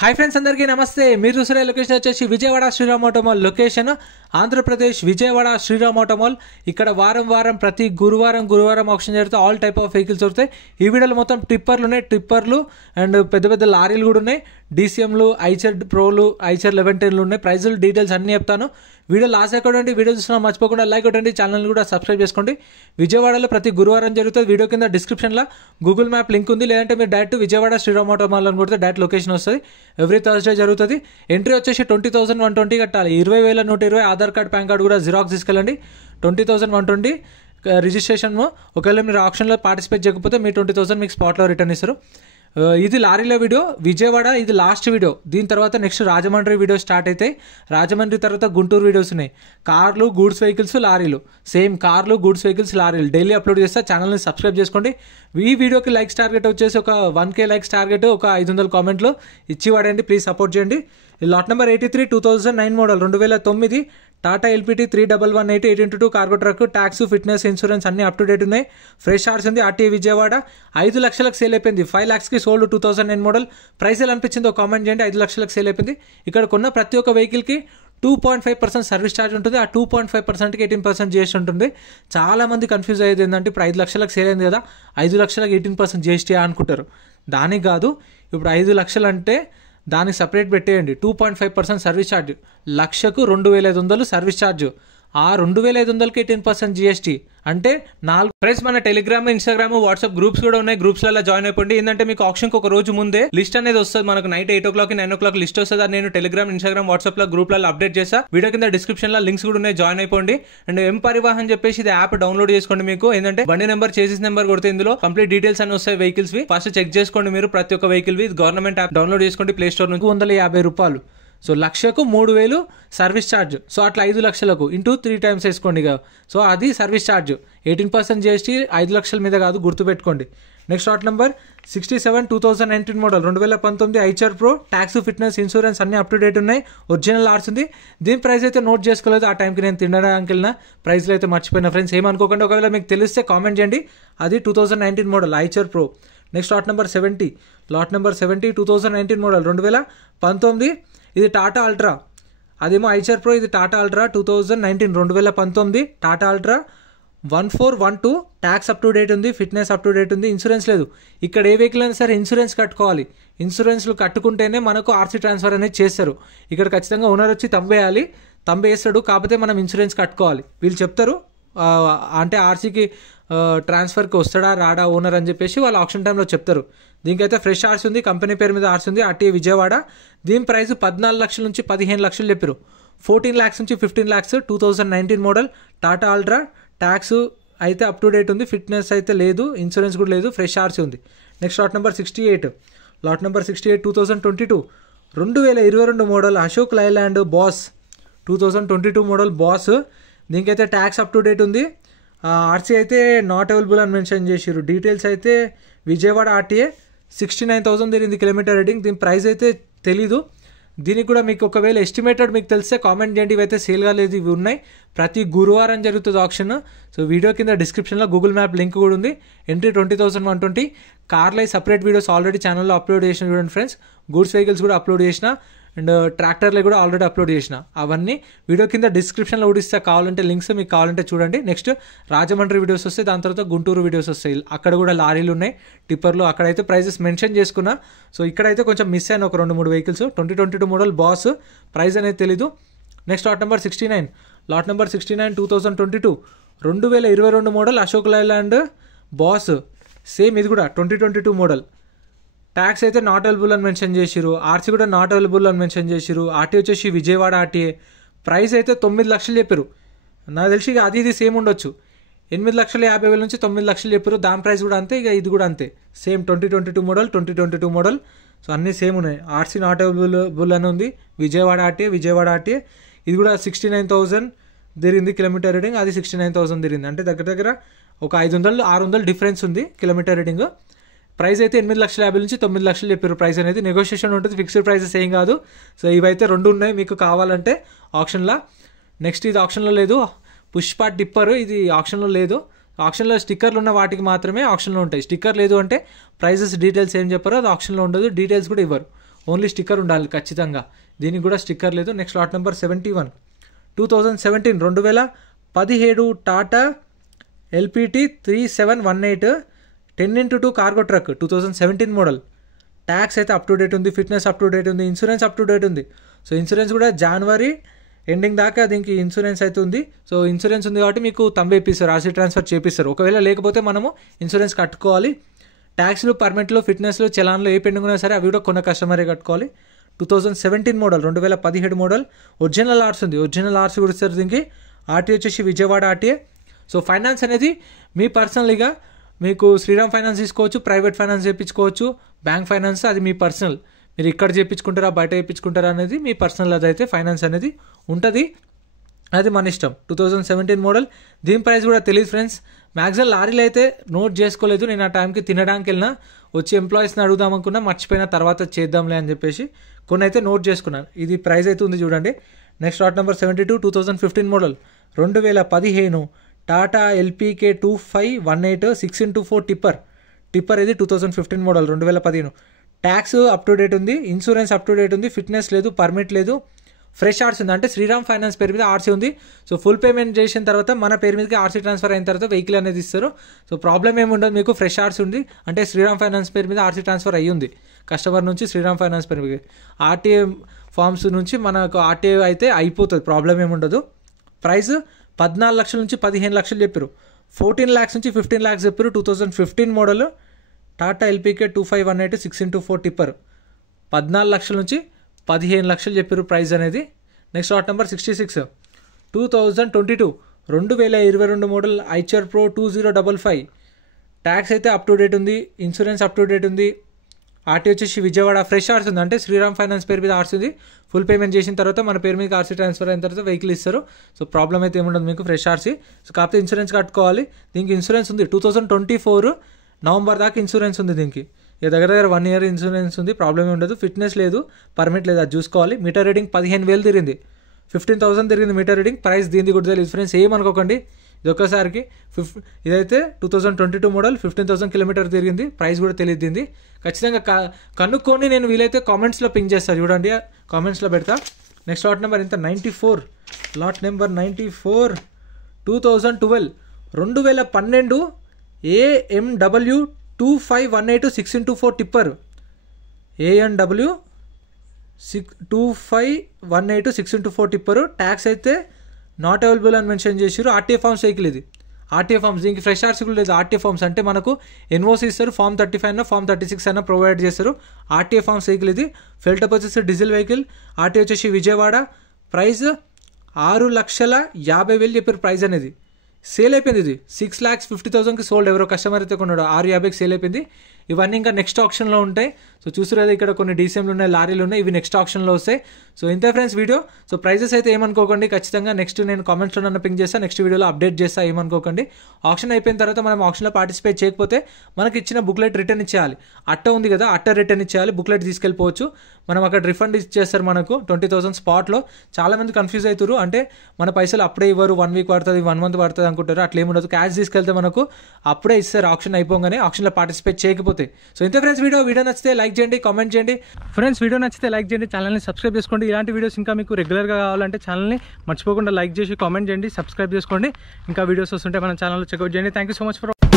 Hi friends, అందరికీ నమస్తే. మీరు చూసిన లొకేషన్ వచ్చేసి Vijayawada Sriram Auto Mall location, Andhra Pradesh Vijayawada Sriram Auto Mall. ఇక్కడ వారం ప్రతి గురువారం ఆప్షన్ జరుగుతాయి. ఆల్ టైప్ ఆఫ్ వెహికల్స్ దొరుకుతాయి. ఈ వీడియోలో మొత్తం టిప్పర్లు అండ్ పెద్ద లారీలు కూడా ఉన్నాయి. డీసీఎంలు, ఐచర్ ప్రోలు, ఐచర్ 1110లు ఉన్నాయి. ప్రైజులు డీటెయిల్స్ అన్నీ చెప్తాను. వీడియో లాస్ట్ అయ్యండి. వీడియో చూసినా మర్చిపోకుండా లైక్ కొట్టండి, ఛానల్ కూడా సబ్స్క్రైబ్ చేసుకోండి. విజయవాడలో ప్రతి గురువారం జరుగుతుంది. వీడియో కింద డిస్క్రిప్షన్లో గూగుల్ మ్యాప్ లింక్ ఉంది, లేదంటే మీరు direct Vijayawada Sriram Auto Mall అని కొడితే డైరెక్ట్ లొకేషన్ వస్తుంది. ఎవ్రీ థర్స్డే జరుగుతుంది. ఎంట్రీ వచ్చేసి 20,120 కట్టాలి. 20,120 ఆధార్ కార్డ్, పాన్ కార్డ్ కూడా జిరాక్స్ తీసుకెళ్ళండి. 20,120 రిజిస్ట్రేషన్. ఒకవేళ మీరు ఆప్షన్లో పార్టిసిపేట్ చేయకపోతే మీ 20,000 మీకు స్పాట్లో రిటర్న్ ఇస్తారు. ఇది లారీల వీడియో. విజయవాడ ఇది లాస్ట్ వీడియో. దీని తర్వాత నెక్స్ట్ రాజమండ్రి వీడియో స్టార్ట్ అవుతాయి. రాజమండ్రి తర్వాత గుంటూరు వీడియోస్ ఉన్నాయి. కార్లు, గూడ్స్ వెహికల్స్, లారీలు. సేమ్ కార్లు, గూడ్స్ వెహికల్స్, లారీలు డైలీ అప్లోడ్ చేస్తా. ఛానల్ని సబ్స్క్రైబ్ చేసుకోండి. ఈ వీడియోకి లైక్స్ టార్గెట్ వచ్చేసి ఒక 1K లైక్స్ టార్గెట్, ఒక 500 కామెంట్లు ఇచ్చి వాడండి. ప్లీజ్ సపోర్ట్ చేయండి. Lot number 83 2009 model 2009 Tata LPT 31180 8x2 cargo truck. Tax, fitness, insurance అన్ని అప్ టు డేట్ ఉన్నాయి. ఫ్రెష్ ఆర్స్ ఉంది. ఆర్టీఏ విజయవాడ 5 లక్షలకు సేల్ అయిపోయింది. 5 lakhsకి సోల్డ్. 2009 మోడల్. ప్రైస్ ఎలా అనిపించిందో కామెంట్ చేయండి. 5 లక్షలకు సేల్ అయిపోయింది. ఇక్కడ కొన్న ప్రతి ఒక్క వెహికల్కి 2.5% సర్వీస్ ఛార్జ్ ఉంటుంది. ఆ 2.5%కి 18% జిఎస్టీ ఉంటుంది. చాలా మంది కన్ఫ్యూజ్ అయ్యేది ఏంటంటే ఇప్పుడు 5 లక్షలకు సేల్ అయింది కదా, 5 లక్షలకు 18% జిఎస్టీ అనుకుంటారు. దానికి కాదు. ఇప్పుడు 5 లక్షలు అంటే దానికి సపరేట్ పెట్టేయండి. 2.5% సర్వీస్ ఛార్జ్. లక్షకు 2,500 సర్వీస్ ఛార్జ్. ఆ 2,500కి 18% జిఎస్టీ అంటే 4. ఫ్రెండ్స్, మన టెలిగ్రామ్, ఇన్స్టాగ్రామ్, వాట్సాప్ గ్రూప్స్ కూడా ఉన్నాయి. గ్రూప్స్లలో జాయిన్ అయిపోండి. ఏంటంటే మీకు ఆప్షన్కి ఒక రోజు ముందే లిస్ట్ అనేది వస్తుంది. మనకు నైట్ 8 o'clock 9 o'clock లిస్ట్ వస్తుంది. అది నేను టెలిగ్రామ్, ఇన్స్టాగ్రామ్, వాట్సాప్ లో గ్రూప్లలో అప్డేట్ చేస్తా. వీడియో కింద డిస్క్రిప్షన్ లో లింక్స్ కూడా ఉన్నాయి. జాయిన్ అయిపోండి. అండ్ ఎం పరివాహన్ చెప్పేసి ఇది యాప్ డౌన్లోడ్ చేసుకోండి. మీకు ఏంటంటే బండి నెంబర్, చేసేస్ నెంబర్ కొడితే ఇందులో కంప్లీట్ డీటెయిల్స్ అని వస్తాయి వెహికల్స్ వి. ఫస్ట్ చెక్ చేసుకోండి మీరు ప్రతి ఒక్క వెహికల్ వి. గవర్నమెంట్ యాప్ డౌన్లోడ్ చేసుకోండి ప్లే స్టోర్ నుంచి. 150 రూపాయలు. సో లక్షకు 3,000 సర్వీస్ ఛార్జ్. సో అట్లా 5 లక్షలకు ఇంటూ 3 times వేసుకోండి ఇక. సో అది సర్వీస్ ఛార్జ్. 18% జిఎస్టీ. 5 లక్షల మీద కాదు, గుర్తుపెట్టుకోండి. Next lot number 67 2019 model 2019 Eicher pro. Tax, fitness, insurance అన్ని అప్ టు డేట్ ఉన్నాయి. ఒరిజినల్ ఆర్స్ ఉంది. దీని ప్రైస్ అయితే నోట్ చేసుకోలేదు. ఆ టైంకి నేను తినడానికి వెళ్ళిన ప్రైస్లో అయితే మర్చిపోయిన. ఫ్రెండ్స్ ఏమనుకోకండి. ఒకవేళ మీకు తెలిస్తే కామెంట్ చేయండి. అది 2019 model Eicher pro. Next lot number 70 2019 model 2019. ఇది టాటా అల్ట్రా. అదేమో ఐచర్ ప్రో. ఇది Tata ultra 2019 2019 Tata ultra 1412. Tax up to date ఉంది. ఫిట్నెస్ అప్ టు డేట్ ఉంది. ఇన్సూరెన్స్ లేదు. ఇక్కడ ఏ వెహికల్ అయినా సరే ఇన్సూరెన్స్ కట్టుకోవాలి. ఇన్సూరెన్స్లు కట్టుకుంటేనే మనకు ఆర్సీ ట్రాన్స్ఫర్ అనేది చేస్తారు. ఇక్కడ ఖచ్చితంగా ఓనర్ వచ్చి తంబేయాలి. తంబేస్తాడు. కాకపోతే మనం ఇన్సూరెన్స్ కట్టుకోవాలి. వీళ్ళు చెప్తారు అంటే ఆర్సీకి ట్రాన్స్ఫర్కి వస్తాడా రాడా ఓనర్ అని చెప్పేసి వాళ్ళు ఆప్షన్ టైంలో చెప్తారు. దీనికైతే ఫ్రెష్ ఆర్స్ ఉంది. కంపెనీ పేరు మీద ఆర్స్ ఉంది. ఆర్టీఏ విజయవాడ. దీని ప్రైస్ 14 లక్షల నుంచి 15 లక్షలు చెప్పారు. 14 lakhs నుంచి 15 lakhs. 2019 model Tata ultra. Tax అయితే అప్ టు డేట్ ఉంది. ఫిట్నెస్ అయితే లేదు. ఇన్సూరెన్స్ కూడా లేదు. ఫ్రెష్ ఆర్సీ ఉంది. Next lot number 68 2022 2022 model Ashok Leyland boss 2022 model boss. దీనికైతే ట్యాక్స్ అప్ టు డేట్ ఉంది. ఆర్సీ అయితే నాట్ అవైలబుల్ అని మెన్షన్ చేసిర్రు. డీటెయిల్స్ అయితే విజయవాడ ఆర్టీఏ 69,000 తిరిగింది కిలోమీటర్ రేటింగ్. దీని ప్రైస్ అయితే తెలీదు. దీనికి కూడా మీకు ఒకవేళ ఎస్టిమేటెడ్ మీకు తెలిస్తే కామెంట్ చేయండి. ఇవైతే సేల్ కాలేదు. ఇవి ఉన్నాయి. ప్రతి గురువారం జరుగుతుంది ఆప్షన్. సో వీడియో కింద డిస్క్రిప్షన్లో గూగుల్ మ్యాప్ లింక్ కూడా ఉంది. ఎంట్రీ 20,120. కార్లో సపరేట్ వీడియోస్ ఆల్రెడీ ఛానల్లో అప్లోడ్ చేసిన చూడండి ఫ్రెండ్స్. గూడ్స్ వెహికల్స్ కూడా అప్లోడ్ చేసిన అండ్ ట్రాక్టర్లు కూడా ఆల్రెడీ అప్లోడ్ చేసిన. అవన్నీ వీడియో కింద డిస్క్రిప్షన్లో కూడా ఇస్తే, కావాలంటే లింక్స్ మీకు కావాలంటే చూడండి. నెక్స్ట్ రాజమండ్రి వీడియోస్ వస్తాయి. దాని తర్వాత గుంటూరు వీడియోస్ వస్తాయి. అక్కడ కూడా లారీలు ఉన్నాయి, టిప్పర్లు. అక్కడైతే ప్రైజెస్ మెన్షన్ చేసుకున్నా. సో ఇక్కడైతే కొంచెం మిస్ అయిన ఒక 2-3 వెహికల్స్. 2022 model boss. ప్రైస్ అనేది తెలీదు. Next lot number 69 2022 2022 model Ashok Leyland boss. Same ఇది కూడా 2022 మోడల్. ట్యాక్స్ అయితే నాట్ అవైలబుల్ అని మెన్షన్ చేసిరు. ఆర్సీ కూడా నాట్ అవైలబుల్ అని మెన్షన్ చేసిరు. ఆర్టీఏ వచ్చేసి విజయవాడ ఆర్టీఏ. ప్రైస్ అయితే 9 లక్షలు చెప్పారు. నాకు తెలిసి ఇక అది ఇది సేమ్ ఉండొచ్చు. 8,50,000 నుంచి 9 లక్షలు చెప్పారు. దాని ప్రైస్ కూడా అంతే. ఇక ఇది కూడా అంతే. Same 2022 model. సో అన్నీ సేమ్ ఉన్నాయి. ఆర్సీ నాట్ అవైలబుల్ అని ఉంది. విజయవాడ ఆర్టీఏ. ఇది కూడా 69,000 తిరిగింది కిలోమీటర్ రేటింగ్. అది 69,000 తిరిగింది. అంటే దగ్గర ఒక 500-600 డిఫరెన్స్ ఉంది కిలోమీటర్ రేటింగ్. ప్రైస్ అయితే 8,50,000 నుంచి 9 లక్షలు చెప్పారు. ప్రైస్ అనేది నెగోషియేషన్ ఉంటుంది. ఫిక్స్డ్ ప్రైసెస్ ఏం కాదు. సో ఇవైతే 2 ఉన్నాయి మీకు కావాలంటే ఆప్షన్లో. నెక్స్ట్ ఇది ఆప్షన్లో లేదు. పుష్ప టిప్పర్ ఇది ఆప్షన్లో లేదు. ఆప్షన్లో స్టిక్కర్లు ఉన్న వాటికి మాత్రమే ఆప్షన్లో ఉంటాయి. స్టిక్కర్ లేదు అంటే ప్రైజెస్ డీటెయిల్స్ ఏం చెప్పారో అది ఆప్షన్లో ఉండదు. డీటెయిల్స్ కూడా ఇవ్వరు. ఓన్లీ స్టిక్కర్ ఉండాలి ఖచ్చితంగా. దీనికి కూడా స్టిక్కర్ లేదు. Next lot number 71 2017 2017 Tata LPT 3718 10x2 cargo truck 2017 model. Tax అయితే అప్ టు డేట్ ఉంది, ఫిట్నెస్ అప్ టు డేట్ ఉంది, ఇన్సూరెన్స్ అప్ టు డేట్ ఉంది. సో ఇన్సూరెన్స్ కూడా జనవరి ఎండింగ్ దాకా దీనికి ఇన్సూరెన్స్ అయితే ఉంది. సో ఇన్సూరెన్స్ ఉంది కాబట్టి మీకు తంబేపిస్తారు, ఆర్సీ ట్రాన్స్ఫర్ చేపిస్తారు. ఒకవేళ లేకపోతే మనము ఇన్సూరెన్స్ కట్టుకోవాలి. ట్యాక్స్లు, పర్మిట్లు, ఫిట్నెస్లు, చలాన్లు ఏ పెండింగ్ ఉన్నా సరే అవి కూడా కొన్న కస్టమరే కట్టుకోవాలి. 2017 మోడల్ 2017 మోడల్ ఒరిజినల్ ఆర్ట్స్ ఉంది. ఒరిజినల్ ఆర్ట్స్ కూడా ఇస్తారు దీనికి. ఆర్టీ వచ్చేసి విజయవాడ ఆర్టీఏ. సో ఫైనాన్స్ అనేది మీ పర్సనల్గా మీకు శ్రీరామ్ ఫైనాన్స్ తీసుకోవచ్చు, ప్రైవేట్ ఫైనాన్స్ చేయించుకోవచ్చు, బ్యాంక్ ఫైనాన్స్ అది మీ పర్సనల్. మీరు ఇక్కడ చేయించుకుంటారా బయట చేయించుకుంటారా అనేది మీ పర్సనల్. అదైతే ఫైనాన్స్ అనేది ఉంటుంది, అది మన ఇష్టం. 2017 మోడల్. దీని ప్రైస్ కూడా తెలియదు ఫ్రెండ్స్. మ్యాక్సిమం లారీలు అయితే నోట్ చేసుకోలేదు. నేను ఆ టైంకి తినడానికి వెళ్ళినా, వచ్చి ఎంప్లాయీస్ని అడుగుదాం అనుకున్నా, మర్చిపోయిన తర్వాత చేద్దాంలే అని చెప్పేసి కొన్ని అయితే నోట్ చేసుకున్నాను. ఇది ప్రైస్ అయితే ఉంది చూడండి. Next lot number 72 2015 model 2015 Tata ఎల్పీకే 2518 6x4 tipper ఇది 2015 model 2015. Tax up to date ఉంది, ఇన్సూరెన్స్ అప్ టు డేట్ ఉంది, ఫిట్నెస్ లేదు, పర్మిట్ లేదు, ఫ్రెష్ ఆర్సీ ఉంది. అంటే శ్రీరామ్ ఫైనాన్స్ పేరు మీద ఆర్సీ ఉంది. సో ఫుల్ పేమెంట్ చేసిన తర్వాత మన పేరు మీదకి ఆర్సీ ట్రాన్స్ఫర్ అయిన తర్వాత వెహికల్ అనేది ఇస్తారు. సో ప్రాబ్లం ఏమి ఉండదు, మీకు ఫ్రెష్ ఆర్సీ ఉంది అంటే శ్రీరామ్ ఫైనాన్స్ పేరు మీద ఆర్సీ ట్రాన్స్ఫర్ అయ్యి ఉంది కస్టమర్ నుంచి శ్రీరామ్ ఫైనాన్స్ పేరు మీద. ఆర్టీఏ ఫార్మ్స్ నుంచి మనకు ఆర్టీఏ అయితే అయిపోతుంది, ప్రాబ్లం ఏమి ఉండదు. ప్రైస్ 14 లక్షల నుంచి 15 లక్షలు చెప్పారు. 14 lakhs నుంచి 15 lakhs చెప్పారు. 2015 మోడల్ టాటా ఎల్పీకే 2518 6x4 టిప్పర్ 14 లక్షల నుంచి 15 లక్షలు చెప్పారు ప్రైస్ అనేది. Next lot number 66 2022 2022 model Eicher pro 2055. Tax అయితే అప్ టు డేట్ ఉంది, ఇన్సూరెన్స్ అప్ టు డేట్ ఉంది, ఆర్టీ వచ్చేసి విజయవాడ, ఫ్రెష్ ఆర్సీ ఉంది. అంటే శ్రీరామ్ ఫైనాన్స్ పేరు మీద ఆర్సీ ఉంది. ఫుల్ పేమెంట్ చేసిన తర్వాత మన పేరు మీద ఆర్సీ ట్రాన్స్ఫర్ అయిన తర్వాత వెహికల్ ఇస్తారు. సో ప్రాబ్లం అయితే ఏముండదు మీకు, ఫ్రెష్ ఆర్సీ. సో కాకపోతే ఇన్సూరెన్స్ కట్టుకోవాలి. దీనికి ఇన్సూరెన్స్ ఉంది 2024 నవంబర్ దాకా ఇన్సూరెన్స్ ఉంది దీనికి. దగ్గర 1 year ఇన్సూరెన్స్ ఉంది, ప్రాబ్లం ఏమి ఉండదు. ఫిట్నెస్ లేదు, పర్మిట్ లేదు, అది చూసుకోవాలి. మీటర్ రీడింగ్ 15,000 తిరిగింది, 15,000 తిరిగింది మీటర్ రీడింగ్. ప్రైస్ దీనికి కూడా తెలియదు ఫ్రెండ్స్, ఏమనుకోకండి. ఇది ఒక్కసారికి ఇదైతే 2022 మోడల్ 15,000 కిలోమీటర్ తిరిగింది. ప్రైస్ కూడా తెలియదు దీన్ని. ఖచ్చితంగా కనుక్కొని నేను వీలైతే కామెంట్స్లో పింక్ చేస్తాను, చూడండి కామెంట్స్లో పెడతా. నెక్స్ట్ లాట్ నెంబర్ ఎంత 94 lot number 94 2012 AMW 2518 6x4 tipper. AMW 2518 6x4 tipper. Tax అయితే నాట్ అవైలబుల్ అని మెన్షన్ చేసారు. ఆర్టీఏ ఫార్మ్స్ వెహికల్ ఇది. ఆర్టీఏ ఫార్మ్స్ దీనికి ఫ్రెష్ ఆర్సీ కూడా లేదు. ఆర్టీఏ ఫార్మ్స్ అంటే మనకు ఎన్ఓసి ఇస్తారు, ఫామ్ 35 అయినా ఫామ్ 36 అయినా ప్రొవైడ్ చేస్తారు. ఆర్టీఏ ఫార్మ్స్ వెహికల్ ఇది. ఫెల్టప్ వచ్చేసి డీజిల్ వెహికల్. ఆర్టీఏ వచ్చేసి విజయవాడ. ప్రైస్ 6,50,000 చెప్పారు ప్రైస్ అనేది. సేల్ అయిపోయింది ఇది 6,50,000కి సోల్డ్. ఎవరో కస్టమర్ అయితే కొన్నాడు, 6,50,000కి సేల్ అయిపోయింది. ఇవన్నీ ఇంకా నెక్స్ట్ ఆప్షన్లో ఉంటాయి. సో చూసారు కదా, ఇక్కడ కొన్ని డీసీఎంలు ఉన్నాయి, లారీలు ఉన్నాయి, ఇవి నెక్స్ట్ ఆప్షన్లో వస్తాయి. సో ఇంతే ఫ్రెండ్స్ వీడియో. సో ప్రైజెస్ అయితే ఏమనుకోకండి, ఖచ్చితంగా నెక్స్ట్ నేను కామెంట్స్లో నన్ను పింక్ చేస్తాను, నెక్స్ట్ వీడియోలో అప్డేట్ చేస్తా, ఏమనుకోకండి. ఆప్షన్ అయిపోయిన తర్వాత మనం ఆప్షన్లో పార్టిసిపేట్ చేయకపోతే మనకి ఇచ్చిన బుక్లెట్ రిటర్న్ ఇచ్చేయాలి. అట్ట ఉంది కదా, అట్ట రిటర్న్ ఇచ్చేయాలి, బుక్లెట్ తీసుకెళ్ళిపోవచ్చు. మనం అక్కడ రిఫండ్ ఇచ్చేస్తారు మనకు 20,000 స్పాట్లో. చాలామంది కన్ఫ్యూజ్ అవుతారు, అంటే మన పైసలు అప్పుడే ఇవ్వరు, 1 week పడుతుంది, 1 month పడుతుంది అనుకుంటారు. అట్లా ఏముండదు, క్యాష్ తీసుకెళ్తే మనకు అప్పుడే ఇస్తారు ఆప్షన్ అయిపోగానే, ఆప్షన్లో పార్టిసిపేట్ చేయకపోతే. సో ఇంతే ఫ్రెండ్స్ వీడియో నచ్చితే లైక్ చేయండి, కామెంట్ చేయండి. ఫ్రెండ్స్ వీడియో నచ్చితే లైక్ చేయండి, ఛానల్ని సబ్స్క్రైబ్ చేసుకోండి. ఇలాంటి వీడియోస్ ఇంకా మీకు రెగ్యులర్గా కావాలంటే ఛానల్ని మర్చిపోకుండా లైక్ చేసి కామెంట్ చేయండి, సబ్స్క్రైబ్ చేసుకోండి. ఇంకా వీడియోస్ వస్తుంటే మన ఛానల్లో చెక్అవుట్ చేయండి. Thank you so much for